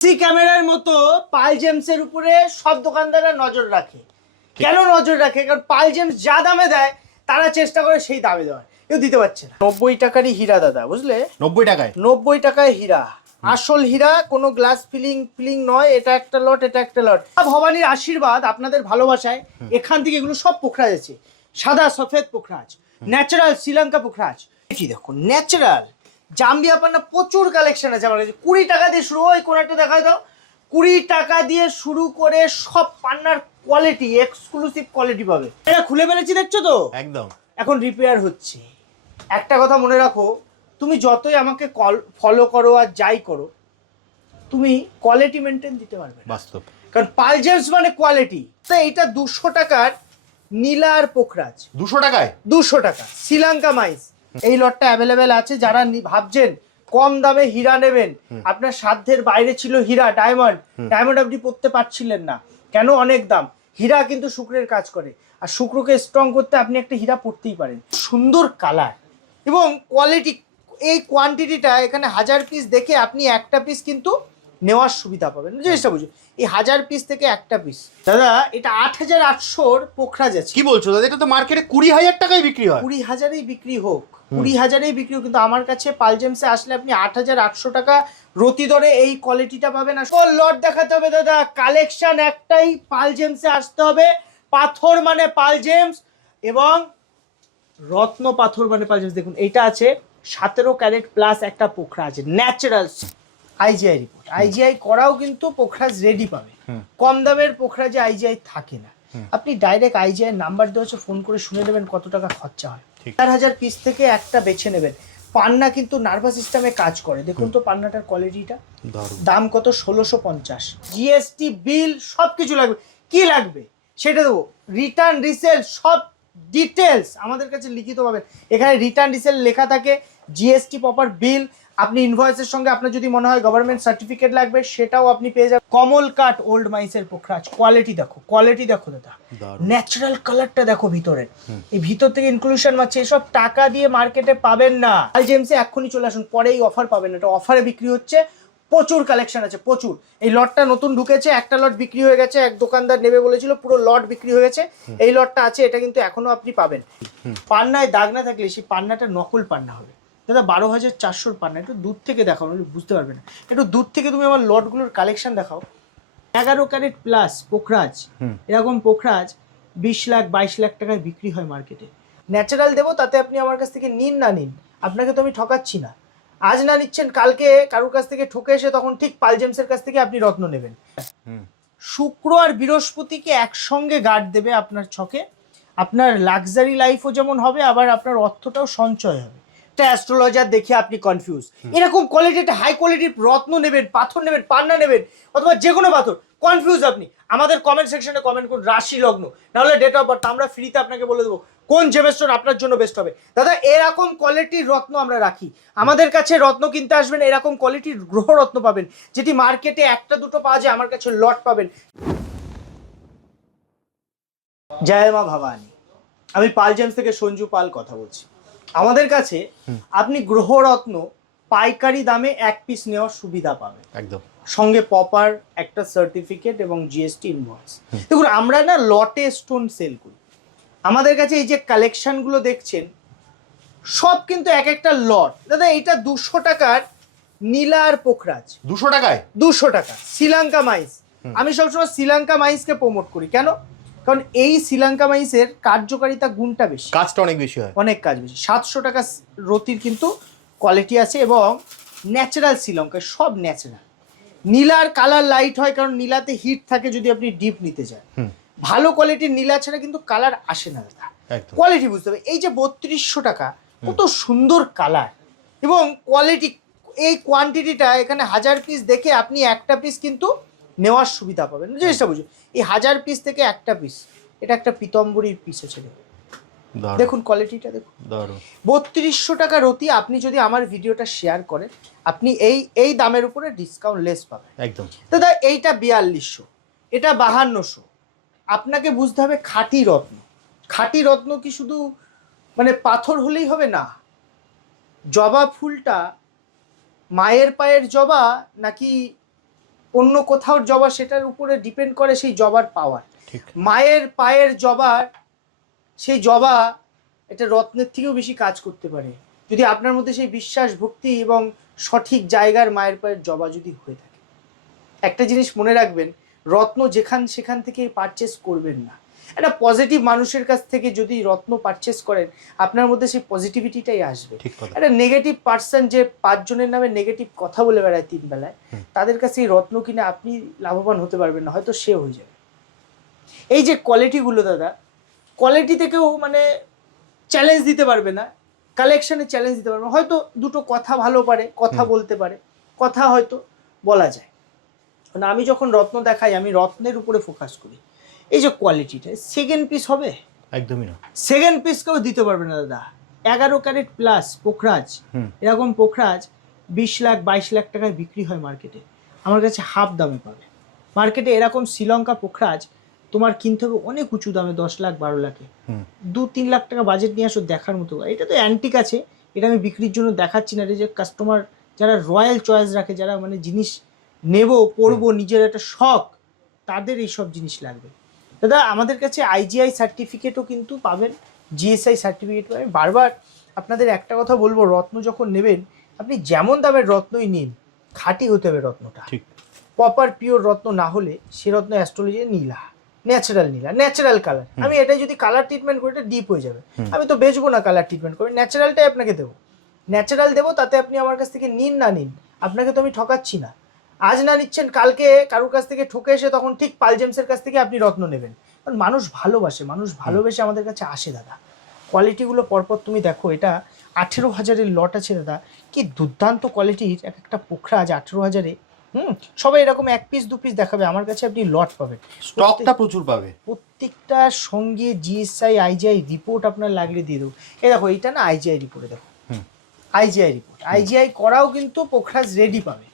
C ক্যামেরার মতো পাল জেমসের উপরে সব দোকানদাররা নজর রাখে। কেন নজর রাখে? কারণ পাল জেমস যা দামে দেয় তারা চেষ্টা করে সেই দামে দেওয়ার, কেউ দিতে পারছে না। 90 টাকারই হীরা দাদা, বুঝলে? 90 টাকায় 90 টাকায় হীরা, আসল হীরা, কোনো গ্লাস ফিলিং নয়। এটা একটা লট, এটা একটা লট। ভবানীর আশীর্বাদ, আপনাদের ভালোবাসায় এখান থেকে এগুলো সব পোখরাজ আছে। সাদা সফেদ পোখরাজ, ন্যাচারাল শ্রীলঙ্কা পোখরাজ। এটি দেখুন ন্যাচারাল জাম্বিয়া পান্না, প্রচুর কালেকশন আছে আমার কাছে। 20 টাকা দিয়ে শুরু, ওই কোন একটা দেখায় দাও। 20 টাকা দিয়ে শুরু করে সব পান্নার কোয়ালিটি, এক্সক্লুসিভ কোয়ালিটি পাবে। এটা খুলে ফেলেছি, দেখছো তো? একদম। এখন রিপেয়ার হচ্ছে। একটা কথা মনে রাখো, তুমি যতই আমাকে ফলো করো আর যাই করো, তুমি কোয়ালিটি মেনটেন দিতে পারবে না। বাস্তব। কারণ পাল জেমস মানে কোয়ালিটি। তো এইটা 200 টাকার নীলা আর পোখরাজ। 200 টাকায়? 200 টাকা শ্রীলঙ্কা মাইস। এই লটটা অ্যাভেলেবেল আছে। যারা ভাবছেন কম দামে হীরা নেবেন, আপনার সাধ্যের বাইরে ছিল হীরা, ডায়মন্ড আপনি পড়তে পারছিলেন না কেন? অনেক দাম। হীরা কিন্তু শুক্রের কাজ করে, আর শুক্রকে স্ট্রং করতে আপনি একটা হীরা পড়তেই পারেন। সুন্দর কালার এবং কোয়ালিটি। এই কোয়ান্টিটিটা এখানে 1000 পিস দেখে আপনি একটা পিস কিন্তু নেওয়ার সুবিধা পাবেন। জিনিসটা বুঝুন, এই 1000 পিস থেকে একটা পিস। দাদা এটা 8800 পোখরাজ আছে। কি বলছো দাদা? এটা তো মার্কেটে 20,000 টাকায় বিক্রি হয়। 20,000-এই বিক্রি হোক, 20,000-এই বিক্রি হোক, কিন্তু আমার কাছে পাল জেমসে আসলে আপনি 8800 টাকা রতি দরে এই কোয়ালিটিটা পাবেন। আর সব লট দেখাতে হবে দাদা, কালেকশন একটাই, পাল জেমসে আসতে হবে। পাথর মানে পাল জেমস, এবং রত্ন পাথর মানে পাল জেমস। দেখুন এইটা আছে 17 ক্যারেট প্লাস একটা পোখরা আছে, ন্যাচারাল আইজিআই রিপোর্ট। আইজিআই করাও কিন্তু পোখরাজ রেডি পাবে। কম দামের পোখরাজে আইজিআই থাকে না। আপনি ডাইরেক্ট আইজিআই নাম্বার দিয়ে হচ্ছে ফোন করে শুনে নেবেন কত টাকা খরচা হয়। 4000 পিস থেকে একটা বেছে নেবেন। পান্না কিন্তু নার্ভাস সিস্টেমে কাজ করে। দেখুন তো পান্নাটার কোয়ালিটিটা। দাম কত? 1650। জিএসটি বিল সব কিছু লাগবে। কি লাগবে সেটা দেবো। রিটার্ন রিসেল সব ডিটেলস আমাদের কাছে লিখিত পাবেন। এখানে রিটার্ন রিসেল লেখা থাকে, জিএসটি প্রপার বিল। আপনি ইনভয়েসের সঙ্গে আপনার যদি মনে হয় গভর্নমেন্ট সার্টিফিকেট লাগবে, সেটাও আপনি পেয়ে যাবেন। কমল কাট ওল্ড মাইসের পোখরাজ, কোয়ালিটি দেখো, কোয়ালিটি দেখো দাদা। ন্যাচারাল কালারটা দেখো ভিতরে, এই ভিতর থেকে ইনক্লুশন মারছে। এসব টাকা দিয়ে মার্কেটে পাবেন না। পাল জেমসে এক্ষুনি চলে আসুন, পরে এই অফার পাবেন না। এটা অফারে বিক্রি হচ্ছে, প্রচুর কালেকশন আছে, প্রচুর। এই লটটা নতুন ঢুকেছে, একটা লট বিক্রি হয়ে গেছে, এক দোকানদার নেবে বলেছিল, পুরো লট বিক্রি হয়ে গেছে। এই লটটা আছে, এটা কিন্তু এখনো আপনি পাবেন। পান্নায় দাগ না থাকলে সেই পান্নাটা নকল পান্না হবে দাদা। 12,400 পান্না। একটু দূর থেকে দেখাও, বুঝতে পারবে না। একটু দূর থেকে তুমি আমার লটগুলোর কালেকশন দেখাও। 11 ক্যারেট প্লাস পোখরাজ, এরকম পোখরাজ 20 লাখ 22 লাখ টাকায় বিক্রি হয় মার্কেটে। ন্যাচারাল দেবো, তাতে আপনি আমার কাছ থেকে নিন না নিন, আপনাকে তো আমি ঠকাচ্ছি না। আজ না নিচ্ছেন, কালকে কারোর কাছ থেকে ঠকে এসে তখন ঠিক পাল জেমসের কাছ থেকে আপনি রত্ন নেবেন। শুক্র আর বৃহস্পতিকে একসঙ্গে গার্ড দেবে আপনার ছকে। আপনার লাক্সারি লাইফও যেমন হবে, আবার আপনার অর্থটাও সঞ্চয় হবে। অ্যাস্ট্রোলজার দেখে আপনি কনফিউজ। এরকম কোয়ালিটিটা হাই কোয়ালিটির রত্ন নেবেন, পাথর নেবেন, পান্না নেবেন, অথবা যে কোনো পাথর, কনফিউজ আপনি, আমাদের কমেন্ট সেকশনে কমেন্ট করুন রাশি লগ্ন, নাহলে ডেট অফ বার্থ। আমরা ফ্রিতে আপনাকে বলে দেবো কোন জেমস্টোন আপনার জন্য বেস্ট হবে। দাদা এরকম কোয়ালিটির রত্ন আমরা রাখি। আমাদের কাছে রত্ন কিনতে আসবেন, এরকম কোয়ালিটির গ্রহ রত্ন পাবেন, যেটি মার্কেটে একটা দুটো পাওয়া যায়, আমার কাছে লট পাবেন। জয় মা ভবানী। আমি পাল জেমস থেকে সঞ্জু পাল কথা বলছি। আমাদের কাছে আপনি গ্রহরত্ন পাইকারি দামে এক পিস নেওয়ার সুবিধা পাবেন, একদম সঙ্গে প্রপার একটা সার্টিফিকেট এবং জিএসটি ইনভয়েস। দেখুন আমরা না লটে স্টোন সেল করি। আমাদের কাছে এই যে কালেকশনগুলো দেখছেন সব কিন্তু এক একটা লট। দাদা এটা 200 টাকার নীলা আর পোখরাজ। 200 টাকায়? 200 টাকা শ্রীলঙ্কা মাইস। আমি সবসময় শ্রীলঙ্কা মাইসকে প্রমোট করি। কেন? কারণ এই শ্রীলঙ্কা মাইসের কার্যকারিতা গুণটা বেশি, কাজটা অনেক বেশি হয়, অনেক কাজ বেশি। 700 টাকা রতির কিন্তু কোয়ালিটি আছে, এবং ন্যাচারাল শ্রীলঙ্কায় সব ন্যাচারাল। নীলার কালার লাইট হয়, কারণ নীলাতে হিট থাকে যদি আপনি ডিপ নিতে যান। ভালো কোয়ালিটির নীলা ছাড়া কিন্তু কালার আসে না দাদা। কোয়ালিটি বুঝতে হবে। এই যে 3200 টাকা, কত সুন্দর কালার এবং কোয়ালিটি। এই কোয়ান্টিটিটা এখানে 1000 পিস দেখে আপনি একটা পিস কিন্তু নেওয়ার সুবিধা পাবেন। জিনিসটা বুঝুন, এই 1000 পিস থেকে একটা পিস। এটা একটা পিতম্বরীর পিস আছে, দেখুন কোয়ালিটিটা দেখুন। 3200 টাকা রতি। আপনি যদি আমার ভিডিওটা শেয়ার করেন, আপনি এই দামের উপরে ডিসকাউন্ট লেস পাবেন একদম। দাদা এইটা 4200, এটা 5200। আপনাকে বুঝতে হবে খাঁটি রত্ন। খাঁটি রত্ন কি শুধু মানে পাথর হলেই হবে না। জবা ফুলটা মায়ের পায়ের জবা নাকি অন্য কোথাও জবা সেটার উপরে ডিপেন্ড করে সেই জবার পাওয়ার। ঠিক। মায়ের পায়ের জবার সেই জবা এটা রত্নের থেকেও বেশি কাজ করতে পারে যদি আপনার মধ্যে সেই বিশ্বাস ভক্তি এবং সঠিক জায়গার মায়ের পায়ের জবা যদি হয়ে থাকে। একটা জিনিস মনে রাখবেন, রত্ন সেখান থেকে পারচেস করবেন না। একটা পজিটিভ মানুষের কাছ থেকে যদি রত্ন পারচেস করেন আপনার মধ্যে সেই পজিটিভিটিটাই আসবে। একটা নেগেটিভ পার্সন যে 5 জনের নামে নেগেটিভ কথা বলে বেড়ায় 3 বেলায়, তাদের কাছে এই রত্ন কিনে আপনি লাভবান হতে পারবেন না, হয়তো সে হয়ে যাবে। এই যে কোয়ালিটিগুলো দাদা, কোয়ালিটি থেকেও মানে চ্যালেঞ্জ দিতে পারবে না, কালেকশনে চ্যালেঞ্জ দিতে পারবে না। হয়তো দুটো কথা ভালো পারে, কথা বলতে পারে, কথা হয়তো বলা যায়। মানে আমি যখন রত্ন দেখাই আমি রত্নের উপরে ফোকাস করি। এই যে কোয়ালিটিটা সেকেন্ড পিস হবে একদমই না, সেকেন্ড পিস কেউ দিতে পারবে না দাদা। 11 ক্যারেট প্লাস পোখরাজ, এরকম পোখরাজ 20 লাখ 22 লাখ টাকায় বিক্রি হয় মার্কেটে, আমার কাছে হাফ দামে পাবে। মার্কেটে এরকম শ্রীলঙ্কা পোখরাজ তোমার কিনতে হবে অনেক উঁচু দামে, 10 লাখ 12 লাখে। 2-3 লাখ টাকা বাজেট নিয়ে আসো, দেখার মতো। এটা তো অ্যান্টিক আছে, এটা আমি বিক্রির জন্য দেখাচ্ছি না। এটা যে কাস্টমার যারা রয়্যাল চয়েস রাখে, যারা মানে জিনিস নেব পরবো নিজের একটা শখ, তাদের এইসব জিনিস লাগবে দাদা। আমাদের কাছে IGI সার্টিফিকেটও কিন্তু পাবেন, GSI সার্টিফিকেট পাবেন। বারবার আপনাদের একটা কথা বলবো, রত্ন যখন নেবেন আপনি যেমন দামের রত্নই নিন, খাঁটি হতে হবে রত্নটা। ঠিক। প্রপার পিওর রত্ন না হলে সে রত্ন অ্যাস্ট্রোলজি নীলা, ন্যাচারাল নীলা, ন্যাচারাল কালার। আমি এটাই যদি কালার ট্রিটমেন্ট করি এটা ডিপ হয়ে যাবে। আমি তো বেচবো না কালার ট্রিটমেন্ট করে, ন্যাচারালটাই আপনাকে দেবো। ন্যাচারাল দেবো, তাতে আপনি আমার কাছ থেকে নিন না নিন, আপনাকে তো আমি ঠকাচ্ছি না। আজ না নিচ্ছেন, কালকে কারোর কাছ থেকে ঠকে এসে তখন ঠিক পাল জেমসের কাছ থেকে আপনি রত্ন নেবেন। কারণ মানুষ ভালোবাসে, মানুষ ভালোবেসে আমাদের কাছে আসে দাদা। কোয়ালিটিগুলো পরপর তুমি দেখো, এটা 18,000-এর লট আছে দাদা। কি দুর্দান্ত কোয়ালিটির এক একটা পোখরাজ 18,000-এ। সবাই এরকম 1 পিস 2 পিস দেখাবে, আমার কাছে আপনি লট পাবেন, স্টকটা প্রচুর পাবে। প্রত্যেকটার সঙ্গে GSI IGI রিপোর্ট আপনার লাগলে দিয়ে দেবো। এই দেখো, এইটা না IGI রিপোর্টে দেখো, IGI রিপোর্ট। IGI করাও কিন্তু পোখরাজ রেডি পাবে।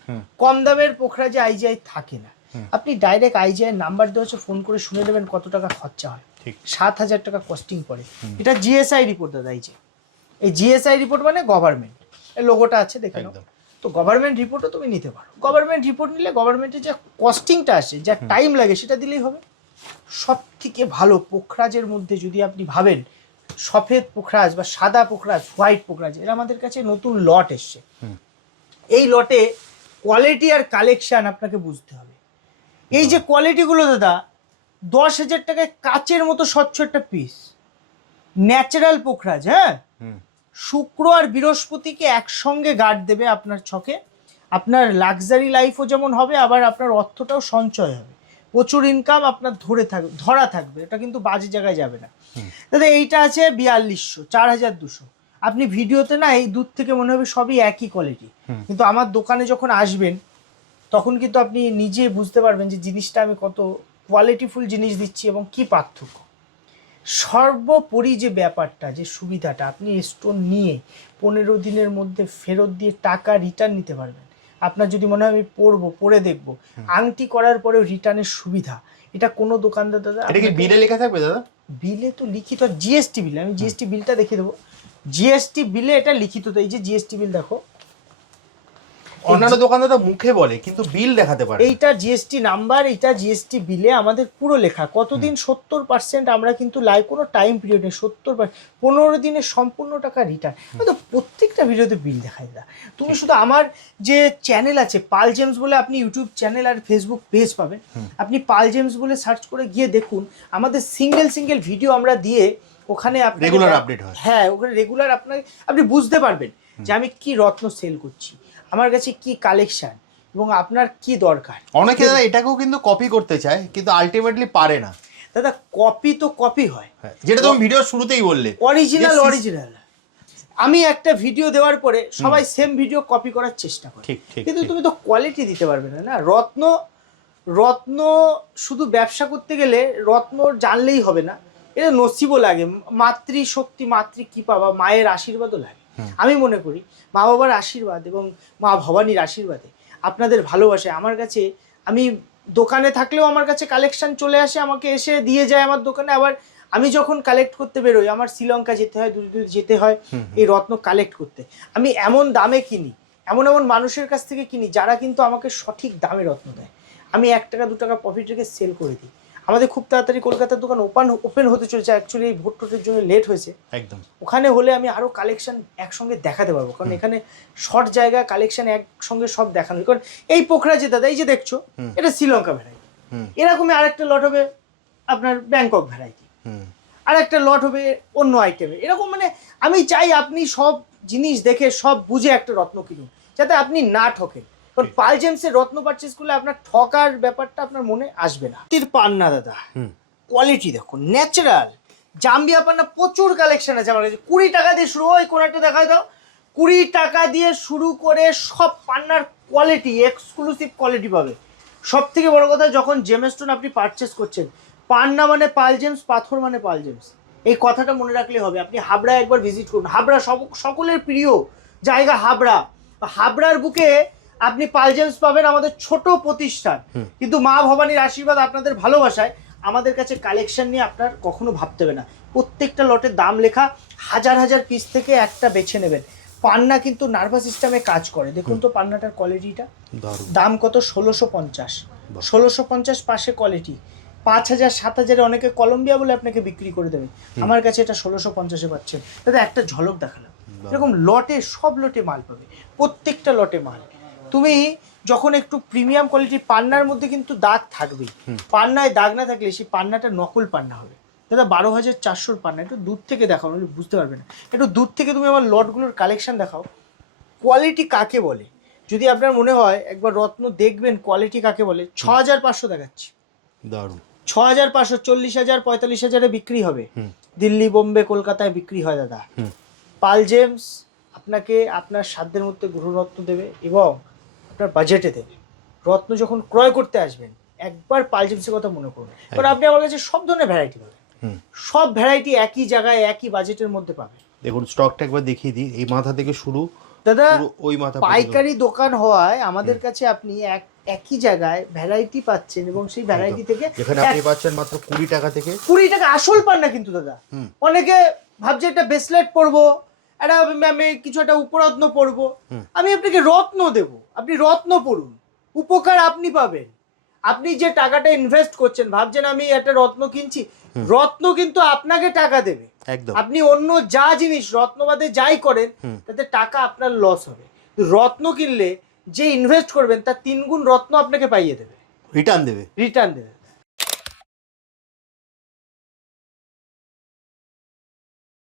কম দামের পোখরাজে IGI থাকে না। আপনি ডাইরেক্ট IGI নাম্বার দেওয়া হচ্ছে, ফোন করে শুনে নেবেন কত টাকা খরচা হয়। 7,000 টাকা কস্টিং পড়ে। এটা GSI রিপোর্ট দাদা। এই GSI রিপোর্ট মানে গভর্নমেন্ট, এই লোগোটা আছে দেখে নাও। তো গভর্নমেন্ট রিপোর্টও তুমি নিতে পারো। গভর্নমেন্ট রিপোর্ট নিলে গভর্নমেন্টের যে কস্টিংটা আসে, যা টাইম লাগে, সেটা দিলেই হবে। সব থেকে ভালো পোখরাজের মধ্যে যদি আপনি ভাবেন সফেদ পোখরাজ বা সাদা পোখরাজ, হোয়াইট পোখরাজ, এরা আমাদের কাছে নতুন লট এসছে। এই লটে কোয়ালিটি আর কালেকশন আপনাকে বুঝতে হবে। এই যে কোয়ালিটিগুলো দাদা, 10,000 টাকায় কাচের মতো স্বচ্ছ একটা পিস ন্যাচারাল পোখরাজ। হ্যাঁ, শুক্র আর বৃহস্পতিকে একসঙ্গে গার্ড দেবে আপনার ছকে। আপনার লাক্সারি লাইফও যেমন হবে, আবার আপনার অর্থটাও সঞ্চয় হবে, প্রচুর ইনকাম আপনার ধরা থাকবে। এটা কিন্তু বাজে জায়গায় যাবে না দাদা। এইটা আছে 4200, 4200। আপনি ভিডিওতে না এই দূর থেকে মনে হবে সবই একই কোয়ালিটি, কিন্তু আমার দোকানে যখন আসবেন তখন কিন্তু আপনি নিজে বুঝতে পারবেন যে জিনিসটা আমি কত কোয়ালিটিফুল জিনিস দিচ্ছি এবং কি পার্থক্য। সর্বোপরি যে ব্যাপারটা, যে সুবিধাটা, আপনি স্টোন নিয়ে 15 দিনের মধ্যে ফেরত দিয়ে টাকা রিটার্ন নিতে পারবেন। আপনার যদি মনে হয় আমি পরে দেখবো, আংটি করার পরেও রিটার্নের সুবিধা, এটা কোনো দোকানদার দাদা। এটা কি বিলে লেখা থাকবে দাদা? বিলে তো লিখিত, GST বিলে, আমি GST বিলটা দেখিয়ে দেবো। GST বিলে এটা লিখিত। তো এই যে GST বিল দেখো, অন্যান্য দোকানদার মুখে বলে কিন্তু বিল দেখাতে পারে। এইটা GST নাম্বার, এইটা GST বিলে আমাদের পুরো লেখা। কতদিন? 70% আমরা কিন্তু লাইভ, কোনো টাইম পিরিয়ড নেই, 70%, 15 দিনে সম্পূর্ণ টাকা রিটার্ন। তো প্রত্যেকটা ভিডিওতে বিল দেখাই দাদা। তুমি শুধু আমার যে চ্যানেল আছে পাল জেমস বলে, আপনি ইউটিউব চ্যানেল আর ফেসবুক পেজ পাবেন, আপনি পাল জেমস বলে সার্চ করে গিয়ে দেখুন, আমাদের সিঙ্গেল ভিডিও আমরা দিয়ে ওখানে রেগুলার আপডেট হয়। হ্যাঁ, ওখানে রেগুলার আপনি বুঝতে পারবেন যে আমি কি রত্ন সেল করছি, আমার কাছে কি কালেকশন এবং আপনার কি দরকার। অনেকে দাদা এটাকেও কিন্তু কপি করতে চায়, কিন্তু আলটিমেটলি পারে না দাদা। কপি তো কপি হয়, যেটা তুমি ভিডিও শুরুতেই বললে, অরিজিনাল। আমি একটা ভিডিও দেওয়ার পরে সবাই সেম ভিডিও কপি করার চেষ্টা করে, কিন্তু তুমি তো কোয়ালিটি দিতে পারবে না। রত্ন শুধু ব্যবসা করতে গেলে রত্ন জানলেই হবে না, এটা নসিবও লাগে, মাতৃশক্তি, মাতৃকৃপা বা মায়ের আশীর্বাদও লাগে। আমি মনে করি মা বাবার আশীর্বাদ এবং মা ভবানীর আশীর্বাদে, আপনাদের ভালোবাসে আমার কাছে, আমি দোকানে থাকলেও আমার কাছে কালেকশন চলে আসে, আমাকে এসে দিয়ে যায় আমার দোকানে। আবার আমি যখন কালেক্ট করতে বেরোই, আমার শ্রীলঙ্কা যেতে হয়, দূর যেতে হয় এই রত্ন কালেক্ট করতে। আমি এমন দামে কিনি, এমন মানুষের কাছ থেকে কিনি যারা কিন্তু আমাকে সঠিক দামে রত্ন দেয়। আমি 1 টাকা 2 টাকা প্রফিট রেখে সেল করে দিই। আমাদের খুব তাড়াতাড়ি কলকাতার দোকান ওপেন হতে চলেছে, অ্যাকচুয়ালি ভোট টোটের জন্য লেট হয়েছে একদম। ওখানে হলে আমি আরো কালেকশন একসঙ্গে দেখাতে পারবো, কারণ এখানে শর্ট জায়গা কালেকশন একসঙ্গে সব দেখানো। কারণ এই পোখরা যে দাদা এই যে দেখছো এটা শ্রীলঙ্কা ভ্যারাইটি, এরকমই আরেকটা লট হবে আপনার ব্যাংকক ভ্যারাইটি, আর একটা লট হবে অন্য আইটেমে, এরকম মানে আমি চাই আপনি সব জিনিস দেখে সব বুঝে একটা রত্ন কিনুন, যাতে আপনি না ঠকেন। কারণ পাল জেমসের রত্ন পারচেস করলে আপনার ঠকার ব্যাপারটা আপনার মনে আসবে না। পান্না দাদা কোয়ালিটি দেখুন, ন্যাচারাল জাম্বিয়া পান্না প্রচুর কালেকশন আছে আমার কাছে। 20 টাকা দিয়ে শুরু, ওই কোনাটা দেখায় দাও, 20 টাকা দিয়ে শুরু করে সব পান্নার কোয়ালিটি, এক্সক্লুসিভ কোয়ালিটি পাবে। সব থেকে বড় কথা, যখন জেমস্টোন আপনি পারচেস করছেন, পান্না মানে পাল জেমস, পাথর মানে পাল জেমস, এই কথাটা মনে রাখলে হবে। আপনি হাবড়া একবার ভিজিট করুন, হাবড়া সকলের প্রিয় জায়গা হাবড়া, হাবড়ার বুকে আপনি পাল জেমস পাবেন, আমাদের ছোট প্রতিষ্ঠান, কিন্তু মা ভবানীর আশীর্বাদ আপনাদের ভালোবাসায় আমাদের কাছে কালেকশন নিয়ে আপনার কখনো ভাবতে হবে না। প্রত্যেকটা লটের দাম লেখা, হাজার হাজার পিস থেকে একটা বেছে নেবেন। পান্না কিন্তু নার্ভাস সিস্টেমে কাজ করে, দেখুন তো পান্নাটার কোয়ালিটিটা, দাম কত 1650, 1650 পাশে কোয়ালিটি, 5000 7000 অনেকে কলম্বিয়া বলে আপনাকে বিক্রি করে দেবে, আমার কাছে এটা 1650-এ পাচ্ছেন। দাদা একটা ঝলক দেখালাম, এরকম লটে সব লটে মাল পাবে, প্রত্যেকটা লটে মাল। তুমি যখন একটু প্রিমিয়াম কোয়ালিটির পান্নার মধ্যে কিন্তু দাগ থাকবেই, পান্নায় দাগ না থাকলে সেই পান্নাটা নকল পান্না হবে। দাদা 12400 পান্না, একটু দূর থেকে দেখাও, নাহলে বুঝতে পারবে না। একটু দূর থেকে তুমি আমার লটগুলোর কালেকশন দেখাও, কোয়ালিটি কাকে বলে। যদি আপনার মনে হয় একবার রত্ন দেখবেন কোয়ালিটি কাকে বলে, 6500 দেখাচ্ছি, দারুণ 6500, 40000 45000-এ বিক্রি হবে, দিল্লি বোম্বে কলকাতায় বিক্রি হয় দাদা। পাল জেমস আপনাকে আপনার সাধ্যের মধ্যে গ্রহরত্ন দেবে এবং আপনার বাজেটে দেবে। রত্ন যখন ক্রয় করতে আসবেন একবার পাল জেমসের কথা মনে করুন, কারণ আপনি আমার কাছে সব ধরনের ভ্যারাইটি পাবেন, সব ভ্যারাইটি একই জায়গায় একই বাজেটের মধ্যে পাবেন। দেখুন স্টকটা একবার দেখিয়ে দিই, এই মাথা থেকে শুরু দাদা, ওই মাথা পাইকারি দোকান হওয়ায় আমাদের কাছে আপনি একই জায়গায় ভ্যারাইটি পাচ্ছেন, এবং সেই ভ্যারাইটি থেকে যেখানে আপনি পাচ্ছেন মাত্র 20 টাকা থেকে 20 টাকা আসল পান না কিন্তু দাদা। অনেকে ভাবছে একটা ব্রেসলেট পরবো, একটা আমি কিছু একটা উপরত্ন পরবো, আমি আপনাকে রত্ন দেব, আপনি রত্ন পরুন, উপকার আপনি পাবেন। আপনি যে টাকাটা ইনভেস্ট করছেন, ভাবছেন আমি একটা রত্ন কিনছি, রত্ন কিন্তু আপনাকে টাকা দেবে। একদম। আপনি অন্য যা জিনিস রত্নবাদে যাই করেন তাতে টাকা আপনার লস হবে, রত্ন কিনলে যে ইনভেস্ট করবেন তার 3 গুণ রত্ন আপনাকে পাইয়ে দেবে, রিটার্ন দেবে।